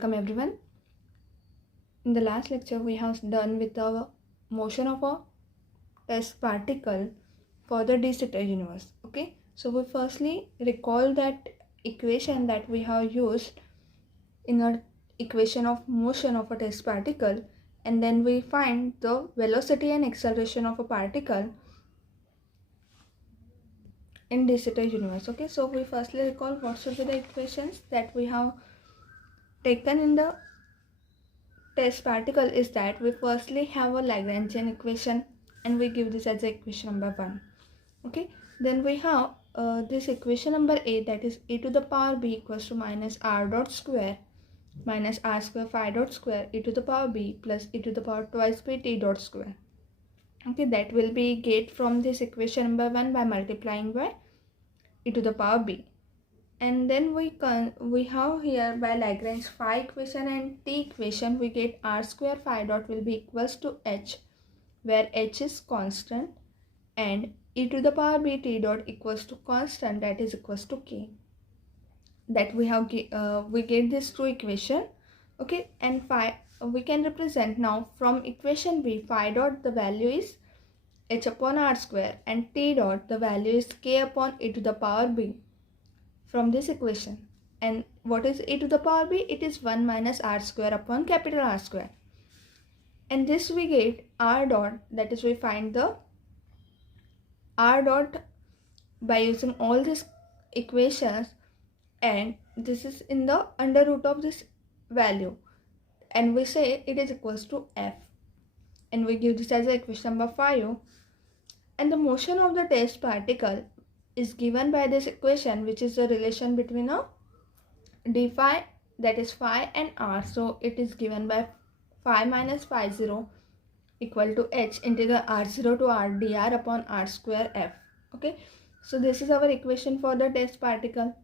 Welcome everyone. In the last lecture we have done with the motion of a test particle for the de Sitter universe. Okay, so we firstly recall that equation that we have used in our equation of motion of a test particle, and then we find the velocity and acceleration of a particle in de Sitter universe. Okay, so we firstly recall what should be the equations that we have taken in the test particle. Is that we firstly have a Lagrangian equation and we give this as equation number 1. Okay, then we have this equation number A, that is e to the power b equals to minus r dot square minus r square phi dot square e to the power b plus e to the power twice b t dot square. Okay, that will be get from this equation number 1 by multiplying by e to the power b. And then we have here by Lagrange phi equation and t equation we get r square phi dot will be equals to h, where h is constant, and e to the power b t dot equals to constant, that is equals to k. That we have we get this two equation. Okay, and phi we can represent now from equation b. Phi dot the value is h upon r square and t dot the value is k upon e to the power b from this equation. And what is e to the power b? It is 1 minus r square upon capital R square. And this we get r dot, that is we find the r dot by using all these equations, and this is in the under root of this value, and we say it is equals to f, and we give this as equation number 5. And the motion of the test particle is given by this equation, which is the relation between a d phi, that is phi, and r. So it is given by phi minus phi 0 equal to h integral r0 to r dr upon r square f. Okay, so this is our equation for the test particle.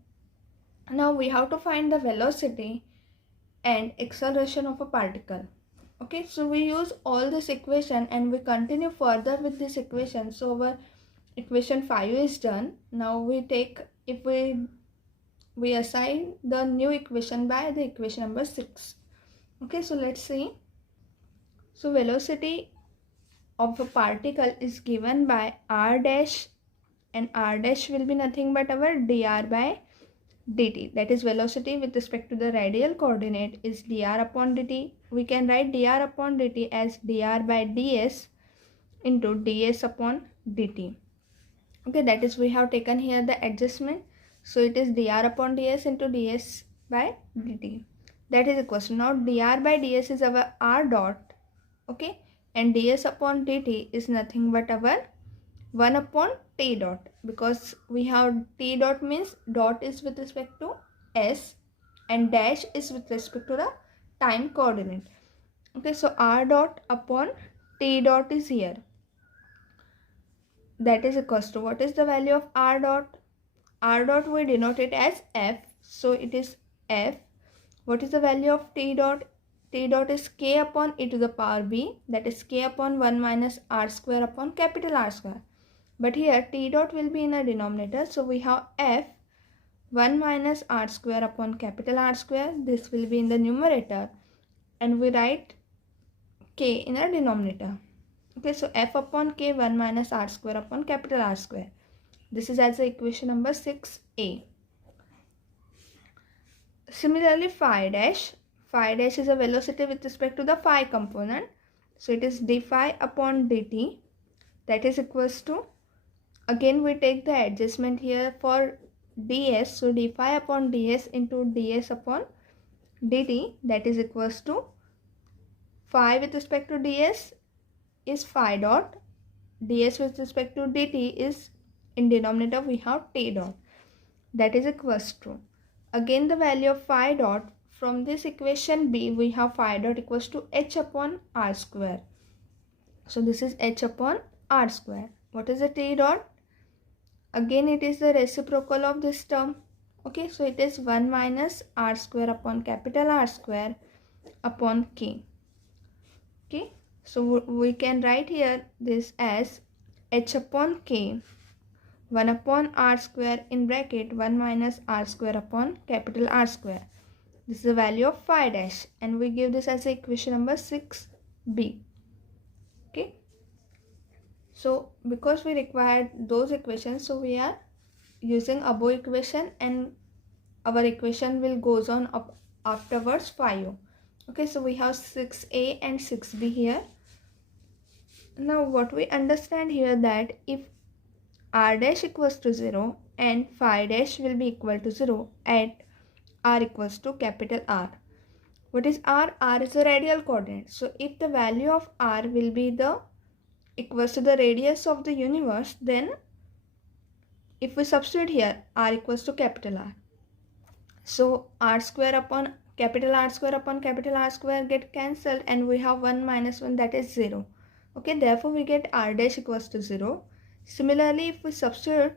Now we have to find the velocity and acceleration of a particle. Okay, so we use all this equation and we continue further with this equation. So our equation 5 is done. Now we take, if we assign the new equation by the equation number 6. Okay, so let's see. So velocity of a particle is given by r dash, and r dash will be nothing but our dr by dt, that is velocity with respect to the radial coordinate is dr upon dt. We can write dr upon dt as dr by ds into ds upon dt. Okay, that is we have taken here the adjustment, so it is dr upon ds into ds by dt, that is equals to, now dr by ds is our r dot. Okay, and ds upon dt is nothing but our 1 upon t dot, because we have t dot means dot is with respect to s and dash is with respect to the time coordinate. Okay, so r dot upon t dot is here, that is equals to, what is the value of r dot? R dot we denote it as f, so it is f. What is the value of t dot? T dot is k upon e to the power b, that is k upon 1 minus r square upon capital R square. But here t dot will be in a denominator, so we have f 1 minus r square upon capital R square, this will be in the numerator, and we write k in a denominator. Okay, so f upon k 1 minus r square upon capital R square. This is as the equation number 6a. Similarly, phi dash is a velocity with respect to the phi component, so it is d phi upon dt, that is equals to, again we take the adjustment here for ds, so d phi upon ds into ds upon dt, that is equals to, phi with respect to ds is phi dot, ds with respect to dt is, in denominator we have t dot, that is equals to, again the value of phi dot from this equation b, we have phi dot equals to h upon r square, so this is h upon r square. What is the t dot? Again it is the reciprocal of this term. Okay, so it is 1 minus r square upon capital R square upon k. Okay, so we can write here this as h upon k 1 upon r square in bracket 1 minus r square upon capital R square. This is the value of phi dash, and we give this as equation number 6b. Okay, so because we required those equations, so we are using above equation, and our equation will goes on up afterwards phi o. Okay, so we have 6a and 6b here. Now what we understand here, that if r dash equals to 0 and phi dash will be equal to 0 at r equals to capital R. What is r? R is a radial coordinate. So if the value of r will be the equals to the radius of the universe, then if we substitute here r equals to capital R, so r square upon capital R square get cancelled, and we have 1 minus 1, that is 0. Okay, therefore we get r dash equals to 0. Similarly, if we substitute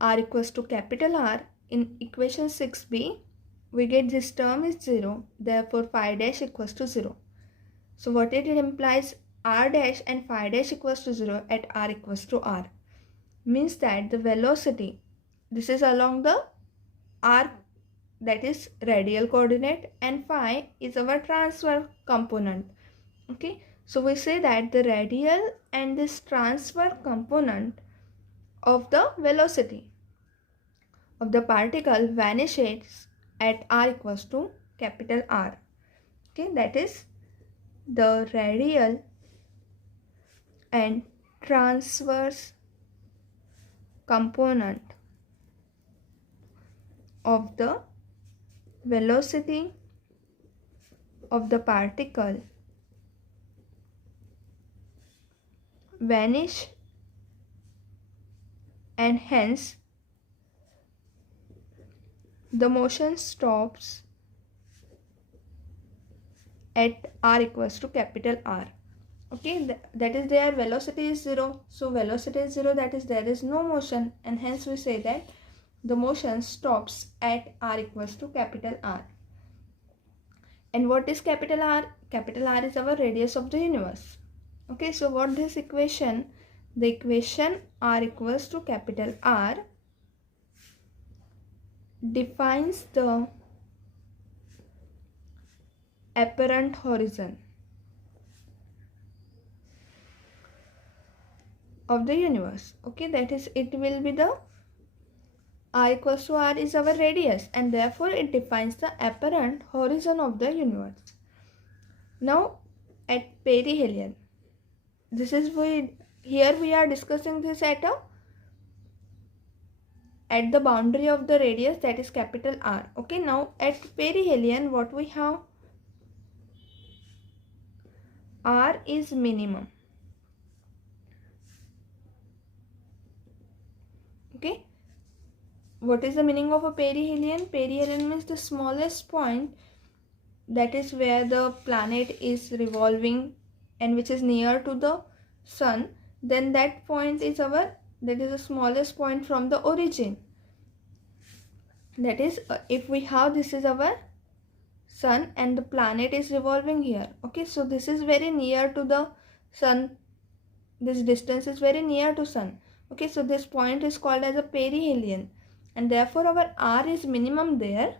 r equals to capital R in equation 6b, we get this term is 0, therefore phi dash equals to 0. So what it implies, r dash and phi dash equals to 0 at r equals to R, means that the velocity, this is along the r, that is radial coordinate, and phi is our transverse component. Okay, so we say that the radial and this transverse component of the velocity of the particle vanishes at r equals to capital R. Okay, that is the radial and transverse component of the velocity of the particle vanish, and hence the motion stops at r equals to capital R. Okay, that is their velocity is 0. So velocity is 0, that is there is no motion, and hence we say that the motion stops at r equals to capital R. And what is capital R? Capital R is our radius of the universe. Okay, so what this equation? The equation r equals to capital R defines the apparent horizon of the universe. Okay, that is, it will be the r equals to R is our radius, and therefore it defines the apparent horizon of the universe. Now at perihelion, this is here we are discussing this at the boundary of the radius, that is capital R. Okay, now at perihelion what we have, R is minimum. Okay, what is the meaning of a perihelion? Perihelion means the smallest point, that is where the planet is revolving and which is near to the sun. Then that point is that is the smallest point from the origin. That is, if we have, this is our sun and the planet is revolving here. Okay, so this is very near to the sun, this distance is very near to sun. Okay, so this point is called as a perihelion, and therefore our r is minimum there.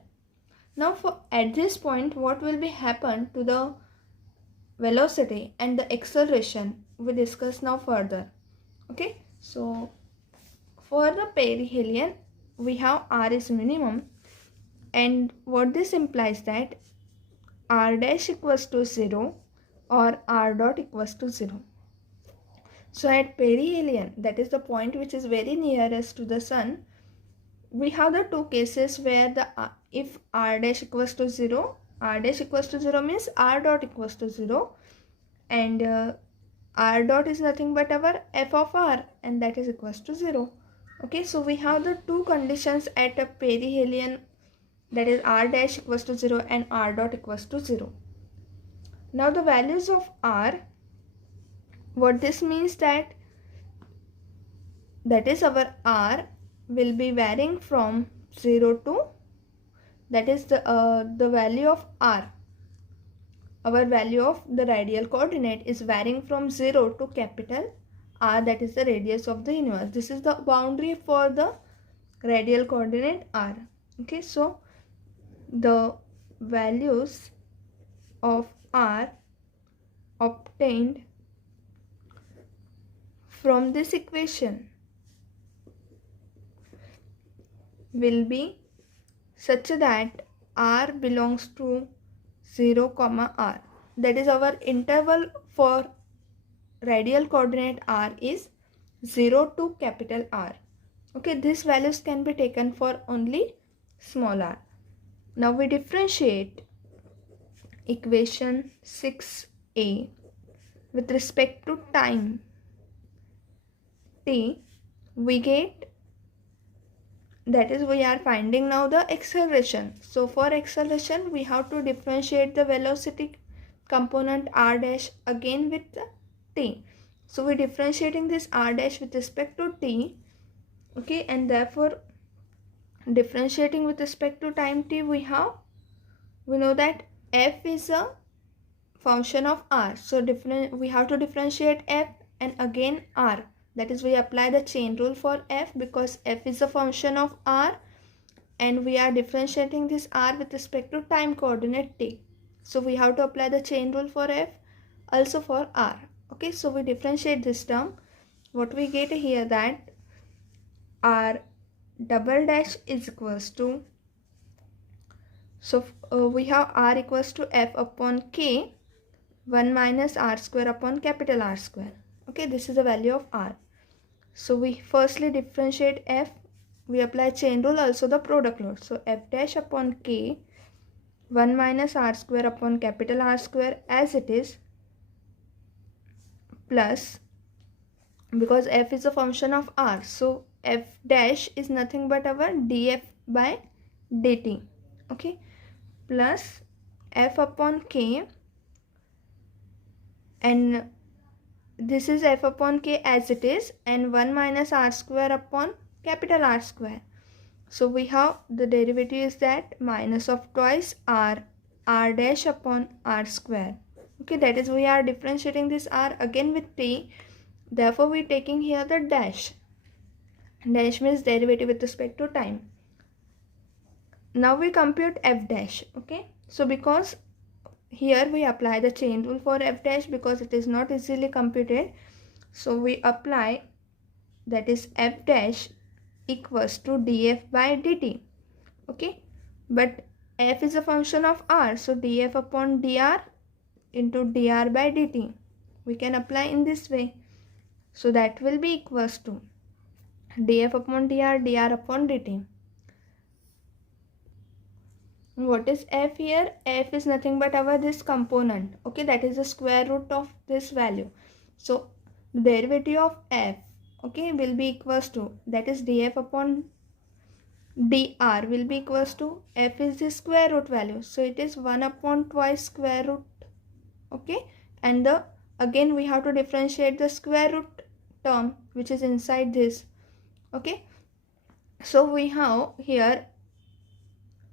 Now at this point, what will be happen to the velocity and the acceleration, we discuss now further. Okay, so for the perihelion we have r is minimum, and what this implies, that r dash equals to 0 or r dot equals to 0. So at perihelion, that is the point which is very nearest to the sun, we have the two cases where the if r dash equals to 0, r dash equals to 0 means r dot equals to 0, and r dot is nothing but our f of r, and that is equals to 0. Okay, so we have the two conditions at a perihelion, that is r dash equals to 0 and r dot equals to 0. Now the values of r, what this means, that is our r will be varying from 0 to, that is the value of r, our value of the radial coordinate is varying from 0 to capital R, that is the radius of the universe. This is the boundary for the radial coordinate r. Okay, so the values of r obtained from this equation will be such that r belongs to 0, r. That is, our interval for radial coordinate r is 0 to capital R. Okay, these values can be taken for only small r. Now we differentiate equation 6a with respect to time t. We get, that is, we are finding now the acceleration. So for acceleration we have to differentiate the velocity component r dash again with the t. So we are differentiating this r dash with respect to t. Okay, and therefore differentiating with respect to time t, we know that f is a function of r. So we have to differentiate f and again r. That is, we apply the chain rule for f because f is a function of r and we are differentiating this r with respect to time coordinate t. So we have to apply the chain rule for f, also for r. Okay, so we differentiate this term. What we get here, that r double dash is equals to, so we have r equals to f upon k 1 minus r square upon capital R square. Okay, this is the value of r. So we firstly differentiate f, we apply chain rule, also the product law. So f dash upon k 1 minus r square upon capital R square as it is, plus, because f is a function of r, so f dash is nothing but our df by dt. Okay, plus f upon k, and this is f upon k as it is, and 1 minus r square upon capital R square. So we have the derivative is that minus of twice r dash upon r square. Okay, that is, we are differentiating this r again with t. Therefore we are taking here the dash. Dash means derivative with respect to time. Now we compute f dash. Okay, so because here we apply the chain rule for f dash because it is not easily computed. So we apply, that is, f dash equals to df by dt. Okay, but f is a function of r, so df upon dr into dr by dt we can apply in this way. So that will be equals to df upon dr upon dt. What is f here? F is nothing but our this component. Okay, that is the square root of this value. So the derivative of f, okay, will be equals to, that is, df upon dr will be equals to, f is the square root value, so it is 1 upon twice square root. Okay, and the again we have to differentiate the square root term which is inside this. Okay, so we have here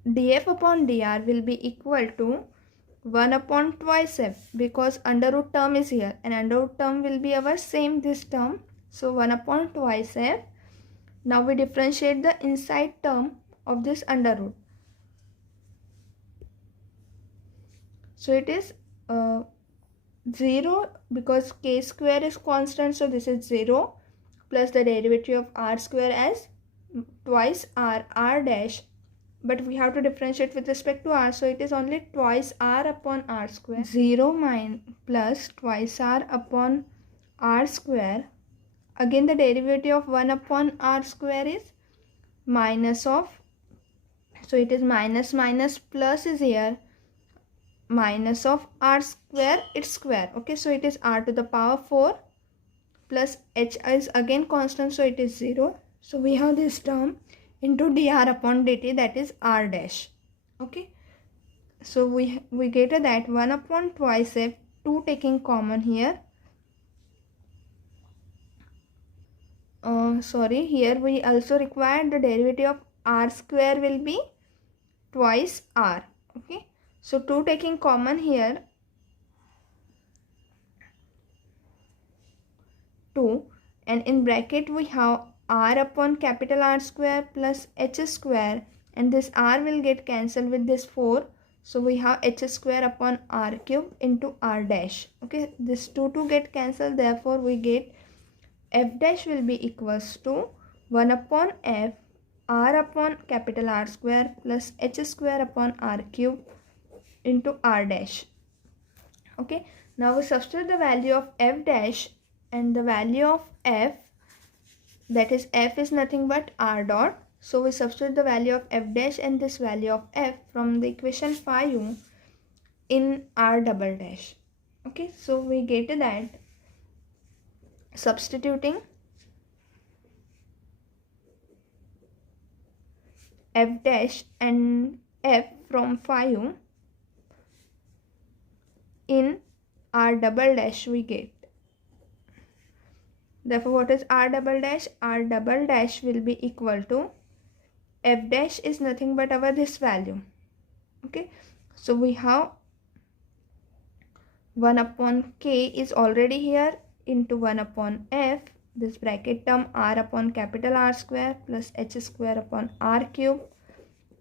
df upon dr will be equal to 1 upon twice f, because under root term is here and under root term will be our same this term. So 1 upon twice f. Now we differentiate the inside term of this under root. So it is 0 because k square is constant, so this is 0, plus the derivative of r square as twice r dash, but we have to differentiate with respect to r, so it is only twice r upon r square. 0 plus twice r upon r square. Again the derivative of 1 upon r square is minus of, so it is minus plus is here, minus of r square, its square. Okay, so it is r to the power 4 plus h is again constant, so it is 0. So we have this term into dr upon dt, that is r dash. Okay, so we get that 1 upon twice f, 2 taking common here. Sorry, here we also require the derivative of r square will be twice r. Okay, so 2 taking common here, 2, and in bracket we have r upon capital R square plus h square, and this r will get cancelled with this 4, So we have h square upon r cube into r dash. Okay, this 2 get cancelled, therefore we get f dash will be equals to 1 upon f r upon capital R square plus h square upon r cube into r dash. Okay, now we substitute the value of f dash and the value of f, that is f is nothing but r dot. So we substitute the value of f dash and this value of f from the equation 5 in r double dash. Okay, so we get that substituting f dash and f from 5 in r double dash we get. Therefore, what is r double dash? R double dash will be equal to f dash is nothing but our this value. Okay, so we have 1 upon k is already here into 1 upon f, this bracket term r upon capital R square plus h square upon r cube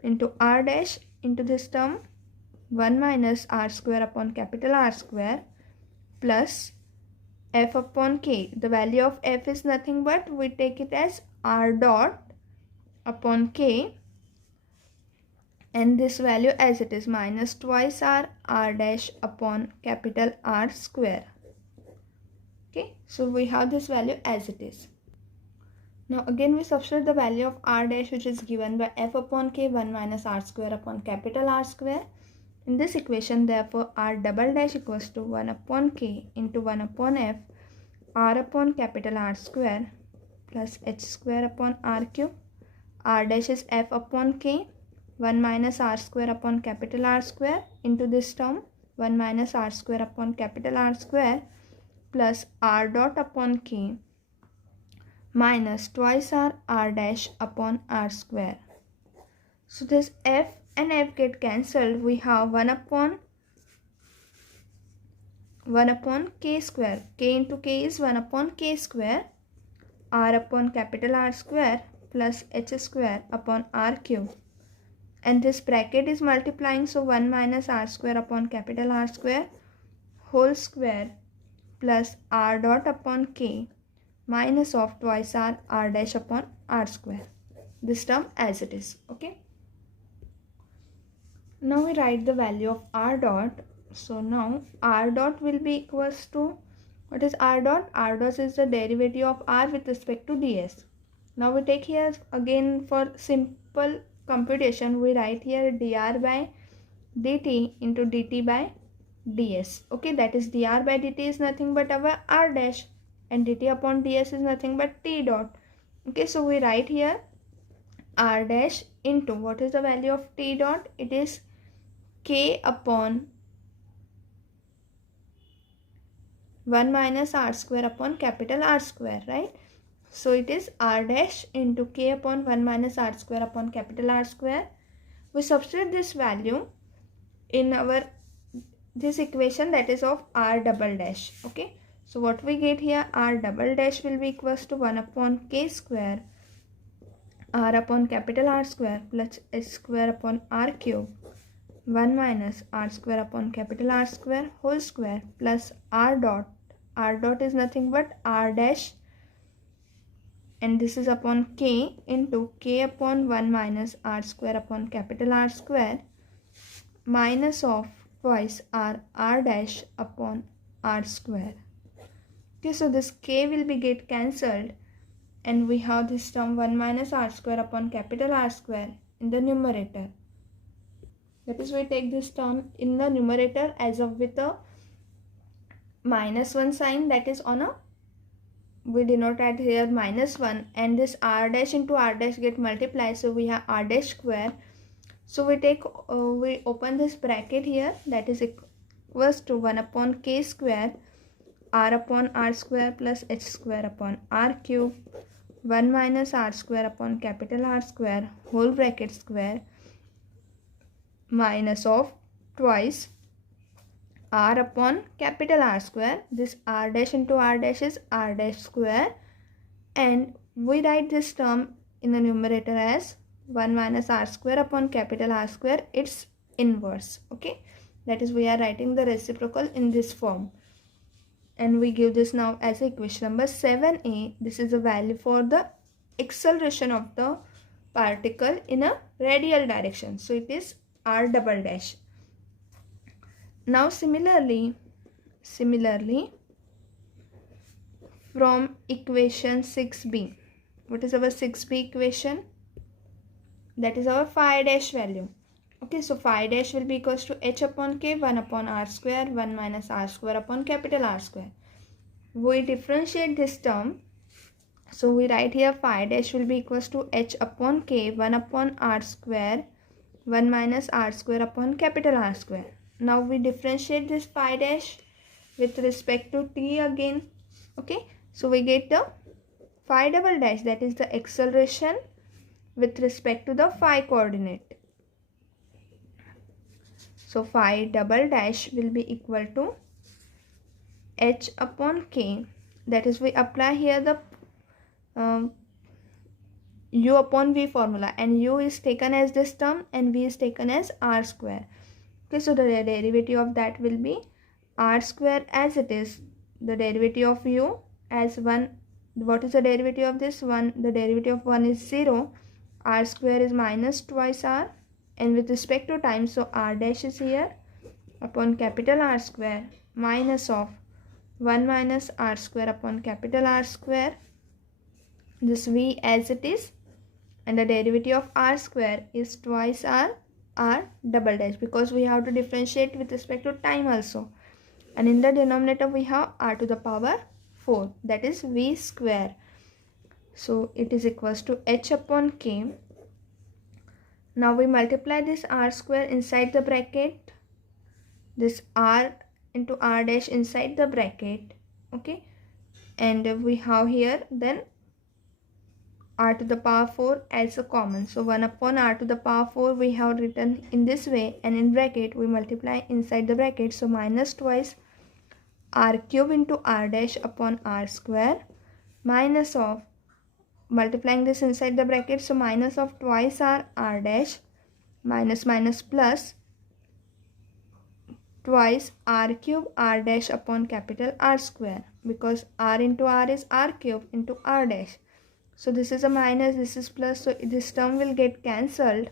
into r dash into this term 1 minus r square upon capital R square plus f upon k. The value of f is nothing but we take it as r dot upon k, and this value as it is minus twice r dash upon capital R square. Okay, so we have this value as it is. Now again we substitute the value of r dash, which is given by f upon k 1 minus r square upon capital R square in this equation. Therefore r double dash equals to 1 upon k into 1 upon f r upon capital R square plus h square upon r cube. R dash is f upon k 1 minus r square upon capital R square into this term 1 minus r square upon capital R square plus r dot upon k minus twice r dash upon r square. So this f and f get cancelled. We have 1 upon k square. K into k is 1 upon k square r upon capital R square plus h square upon r cube, and this bracket is multiplying, so 1 minus r square upon capital R square whole square plus r dot upon k minus of twice r dash upon r square, this term as it is. Okay, now we write the value of r dot. So now r dot will be equals to, what is r dot? R dot is the derivative of r with respect to ds. Now we take here again for simple computation, we write here dr by dt into dt by ds. Okay, that is dr by dt is nothing but our r dash and dt upon ds is nothing but t dot. Okay, so we write here r dash into, what is the value of t dot? It is k upon 1 minus r square upon capital R square, right? So it is r dash into k upon 1 minus r square upon capital R square. We substitute this value in our this equation, that is of r double dash. Okay, so what we get here, r double dash will be equals to 1 upon k square r upon capital R square plus h square upon r cube 1 minus r square upon capital R square whole square plus r dot. R dot is nothing but r dash, and this is upon k into k upon 1 minus r square upon capital R square minus of twice r dash upon r square. Okay, so this k will be get cancelled, and we have this term 1 minus r square upon capital R square in the numerator. That is, we take this term in the numerator as of with a minus 1 sign, that is on a, we denote at here minus 1, and this r dash into r dash get multiplied, so we have r dash square. So we take we open this bracket here, that is equals to 1 upon k square r upon r square plus h square upon r cube 1 minus r square upon capital R square whole bracket square minus of twice r upon capital R square. This r dash into r dash is r dash square, and we write this term in the numerator as 1 minus r square upon capital R square, its inverse. Okay, that is, we are writing the reciprocal in this form, and we give this now as equation number 7a. This is the value for the acceleration of the particle in a radial direction, so it is r double dash. Now similarly from equation 6b, what is our 6b equation? That is our phi dash value. Okay, so phi dash will be equals to h upon k, 1 upon r square, 1 minus r square upon capital R square. We differentiate this term, so we write here phi dash will be equals to h upon k, 1 upon r square, 1 minus r square upon capital R square. Now we differentiate this phi dash with respect to t again. Okay, so we get the phi double dash, that is the acceleration with respect to the phi coordinate. So phi double dash will be equal to h upon k, that is, we apply here the u upon v formula, and u is taken as this term and v is taken as r square. Okay, so the derivative of that will be r square as it is, the derivative of u as 1. What is the derivative of this? 1. The derivative of 1 is 0. R square is minus twice r, and with respect to time, so r dash is here upon capital R square minus of 1 minus r square upon capital R square, this v as it is, and the derivative of r square is twice r double dash, because we have to differentiate with respect to time also, and in the denominator we have r to the power 4, that is v square. So it is equals to h upon k. Now we multiply this r square inside the bracket, this r into r dash inside the bracket. Okay, and we have here then r to the power 4 as a common, so 1 upon r to the power 4 we have written in this way, and in bracket we multiply inside the bracket, so minus twice r cube into r dash upon r square, minus of, multiplying this inside the bracket, so minus of twice r dash, minus minus plus twice r cube r dash upon capital R square, because r into r is r cube into r dash, so this is a minus, this is plus, so this term will get cancelled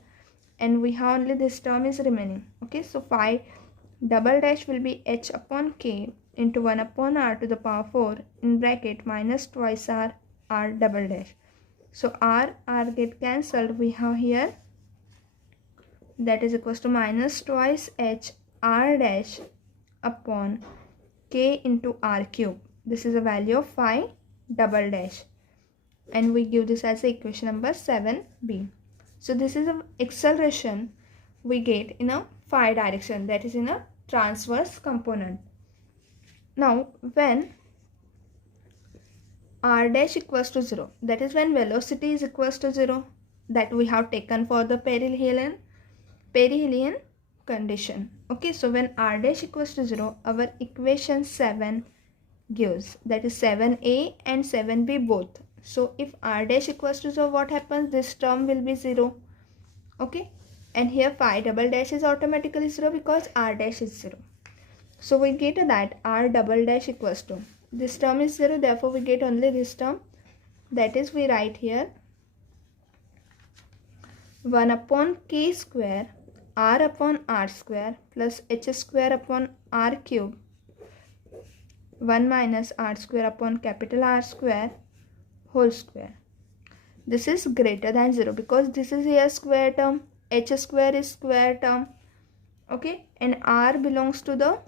and we have only this term is remaining. Okay, so phi double dash will be h upon k into 1 upon r to the power 4 in bracket minus twice r double dash. So r get cancelled, we have here that is equals to minus twice h r dash upon k into r cube. This is a value of phi double dash, and we give this as equation number 7b. So this is an acceleration we get in a phi direction, that is in a transverse component. Now when r dash equals to 0, that is when velocity is equals to 0, that we have taken for the perihelion condition. Okay, so when r dash equals to 0, our equation 7 gives, that is 7a and 7b both. So if r dash equals to 0, what happens? This term will be 0. Okay, and here phi double dash is automatically 0 because r dash is 0. So we get that r double dash equals to, this term is 0, therefore we get only this term, that is we write here 1 upon k square r upon r square plus h square upon r cube 1 minus r square upon capital R square whole square. This is greater than 0 because this is here square term, h square is square term. Okay, and r belongs to the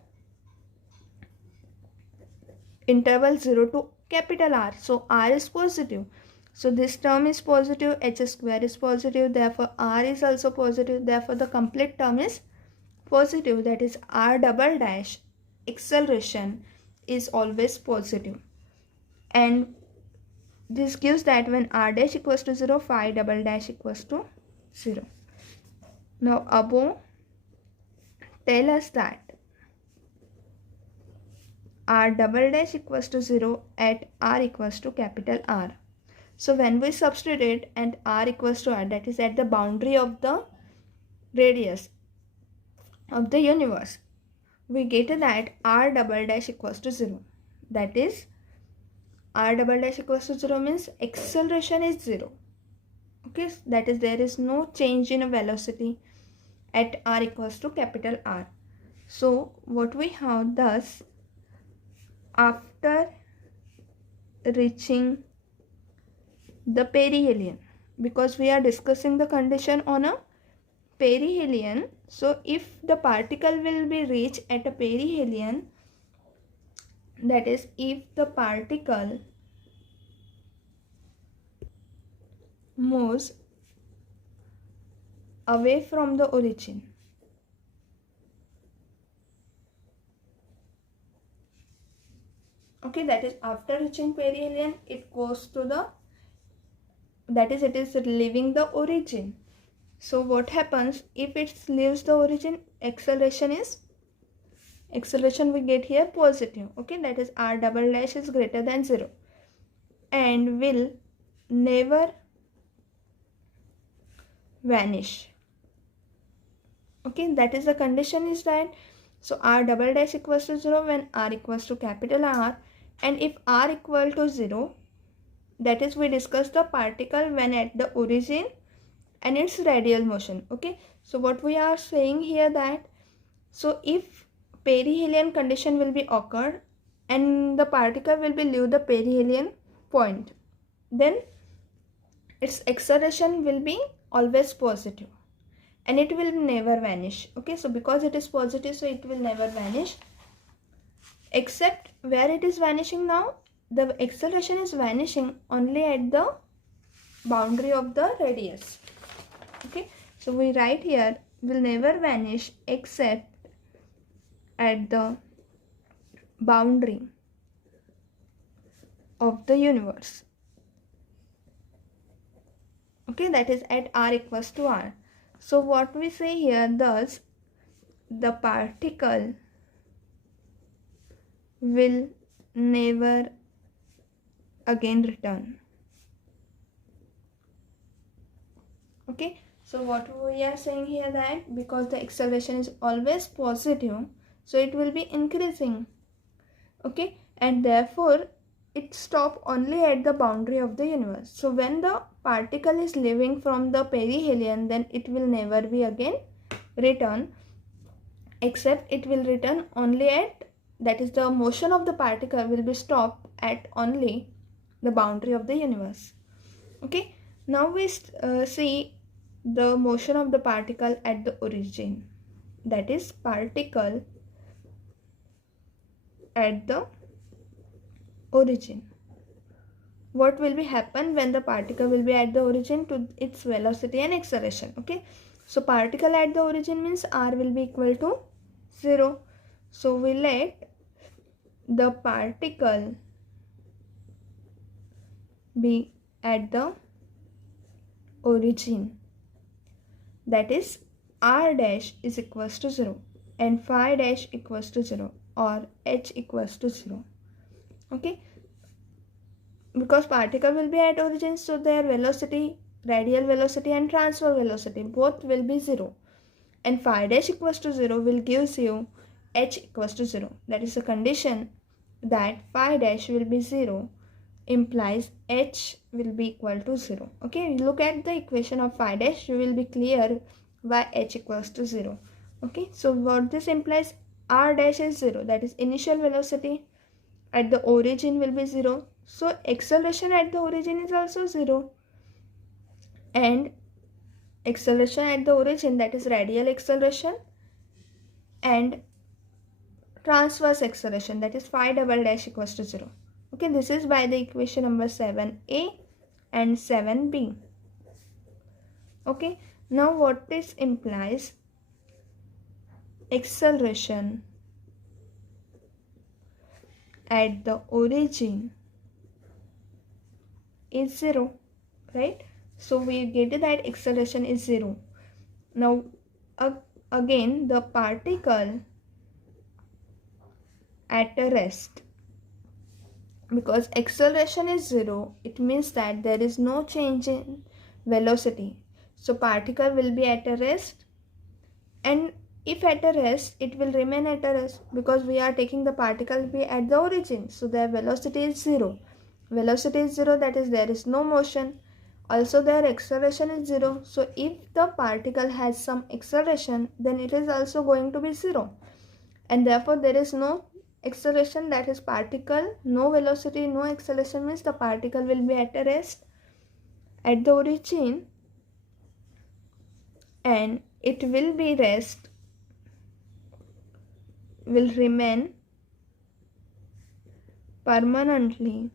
interval 0 to capital R, so r is positive, so this term is positive, h square is positive, therefore r is also positive, therefore the complete term is positive, that is r double dash acceleration is always positive. And this gives that when r dash equals to 0, phi double dash equals to 0. Now above tell us that r double dash equals to 0 at r equals to capital R. So when we substitute and r equals to r, that is at the boundary of the radius, of the universe, we get that r double dash equals to 0. That is, r double dash equals to 0 means acceleration is 0. Okay, that is, there is no change in a velocity at r equals to capital R. So what we have, thus after reaching the perihelion, because we are discussing the condition on a perihelion, so if the particle will be reached at a perihelion, that is, if the particle moves away from the origin, okay, that is, after reaching perihelion, it goes to the, that is, it is leaving the origin. So what happens if it leaves the origin? Acceleration we get here positive. Okay, that is, r double dash is greater than 0 and will never vanish. Okay, that is, the condition is that, so r double dash equals to 0 when r equals to capital R, and if r equal to 0, that is, we discuss the particle when at the origin and its radial motion. Okay, so what we are saying here that, so if perihelion condition will be occurred and the particle will be leave the perihelion point, then its acceleration will be always positive and it will never vanish. Okay, so because it is positive, so it will never vanish, except where it is vanishing now, the acceleration is vanishing only at the boundary of the radius. Okay, so we write here, will never vanish except at the boundary of the universe. Okay, that is at r equals to R. So what we say here, thus the particle will never again return. Okay, so what we are saying here, that because the acceleration is always positive, so it will be increasing. Okay, and therefore it stop only at the boundary of the universe. So when the particle is leaving from the perihelion, then it will never be again return, except it will return only at, that is, the motion of the particle will be stopped at only the boundary of the universe. Okay, now we see the motion of the particle at the origin, that is, particle at the origin. What will be happen when the particle will be at the origin to its velocity and acceleration? Okay, so particle at the origin means r will be equal to 0. So we let the particle be at the origin, that is, r dash is equals to 0 and phi dash equals to 0 or h equals to 0. Okay, because particle will be at origin, so their velocity, radial velocity and transverse velocity, both will be 0, and phi dash equals to 0 will gives you h equals to 0. That is a condition that phi dash will be 0 implies h will be equal to 0. Okay, look at the equation of phi dash, you will be clear why h equals to 0. Okay, so what this implies, r dash is 0, that is, initial velocity at the origin will be 0, so acceleration at the origin is also 0, and acceleration at the origin, that is, radial acceleration, and transverse acceleration, that is, phi double dash equals to 0. Okay, this is by the equation number 7a and 7b. Okay, now what this implies, acceleration at the origin is 0, right? So we get that acceleration is 0. Now again, the particle at a rest, because acceleration is 0, it means that there is no change in velocity, so particle will be at a rest, and if at a rest, it will remain at a rest because we are taking the particle be at the origin. So their velocity is 0. Velocity is 0, that is there is no motion. Also their acceleration is 0. So if the particle has some acceleration, then it is also going to be 0. And therefore there is no acceleration, that is particle, no velocity, no acceleration means the particle will be at a rest at the origin, and it will be rest, will remain permanently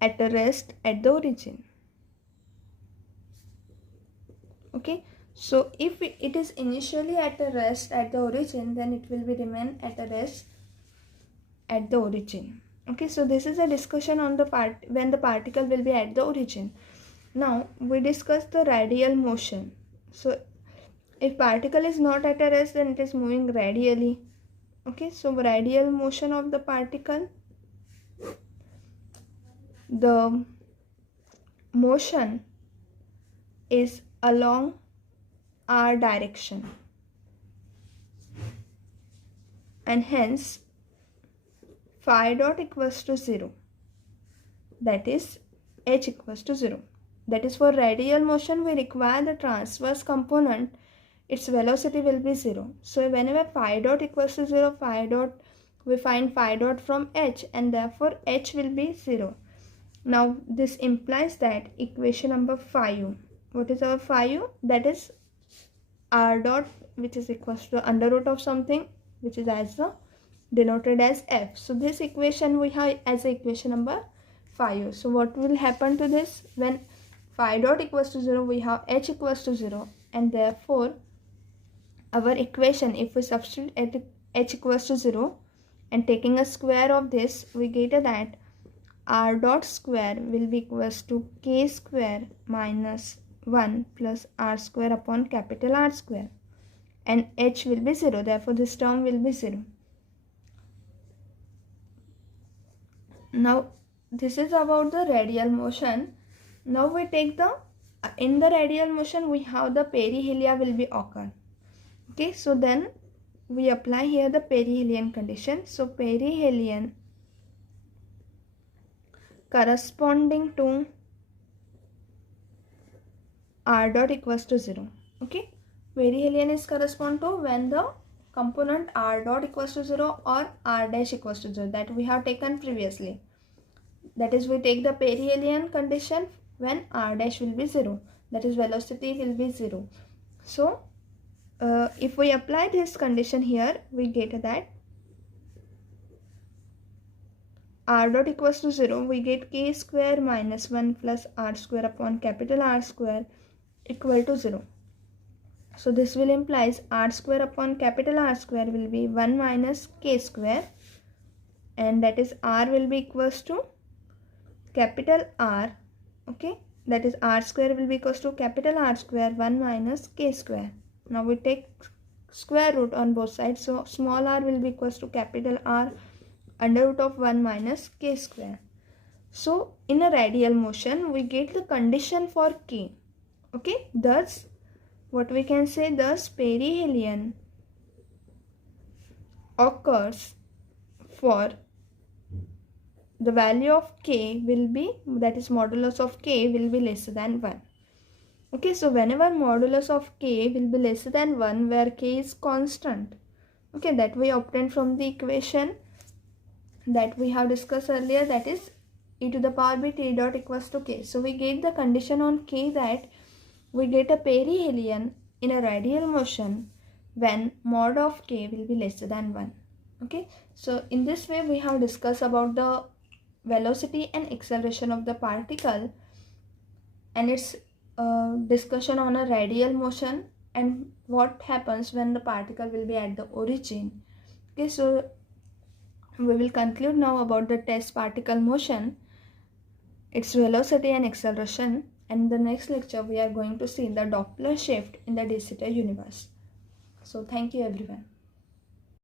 at a rest at the origin. Okay, so if it is initially at a rest at the origin, then it will be remain at a rest at the origin. Okay, so this is a discussion on the part when the particle will be at the origin. Now we discuss the radial motion. So if particle is not at a rest, then it is moving radially. Okay, so radial motion of the particle, the motion is along r direction, and hence phi dot equals to 0, that is h equals to 0. That is, for radial motion we require the transverse component, its velocity will be 0. So whenever phi dot equals to 0, phi dot, we find phi dot from h, and therefore h will be 0. Now this implies that equation number 5, what is our 5? That is r dot, which is equals to under root of something, which is as the denoted as f. So this equation we have as equation number 5. So what will happen to this? When phi dot equals to 0, we have h equals to 0, and therefore our equation, if we substitute at h equals to 0 and taking a square of this, we get that r dot square will be equals to k square minus 1 plus r square upon capital R square, and h will be 0, therefore this term will be 0. Now this is about the radial motion. Now we take the, in the radial motion we have the perihelia will be occur. Okay, so then we apply here the perihelion condition. So perihelion corresponding to r dot equals to 0. Okay, perihelion is correspond to when the component r dot equals to 0 or r dash equals to 0, that we have taken previously. That is, we take the perihelion condition when r dash will be 0, that is velocity will be 0. So if we apply this condition here, we get that r dot equals to 0, we get k square minus 1 plus r square upon capital R square equal to 0. So this will implies r square upon capital R square will be 1 minus k square, and that is r will be equals to capital R. Okay, that is r square will be equals to capital R square 1 minus k square. Now we take square root on both sides, so small r will be equals to capital R under root of 1 minus k square. So in a radial motion we get the condition for k. Okay, thus what we can say, thus perihelion occurs for the value of k will be, that is modulus of k will be less than 1. Okay, so whenever modulus of k will be less than 1 where k is constant, okay, that we obtained from the equation that we have discussed earlier, that is e to the power b t dot equals to k. So we get the condition on k that we get a perihelion in a radial motion when mod of k will be less than 1. Okay, so in this way we have discussed about the velocity and acceleration of the particle and its discussion on a radial motion and what happens when the particle will be at the origin. Okay, so we will conclude now about the test particle motion, its velocity and acceleration, and in the next lecture we are going to see the Doppler shift in the de Sitter universe. So thank you everyone.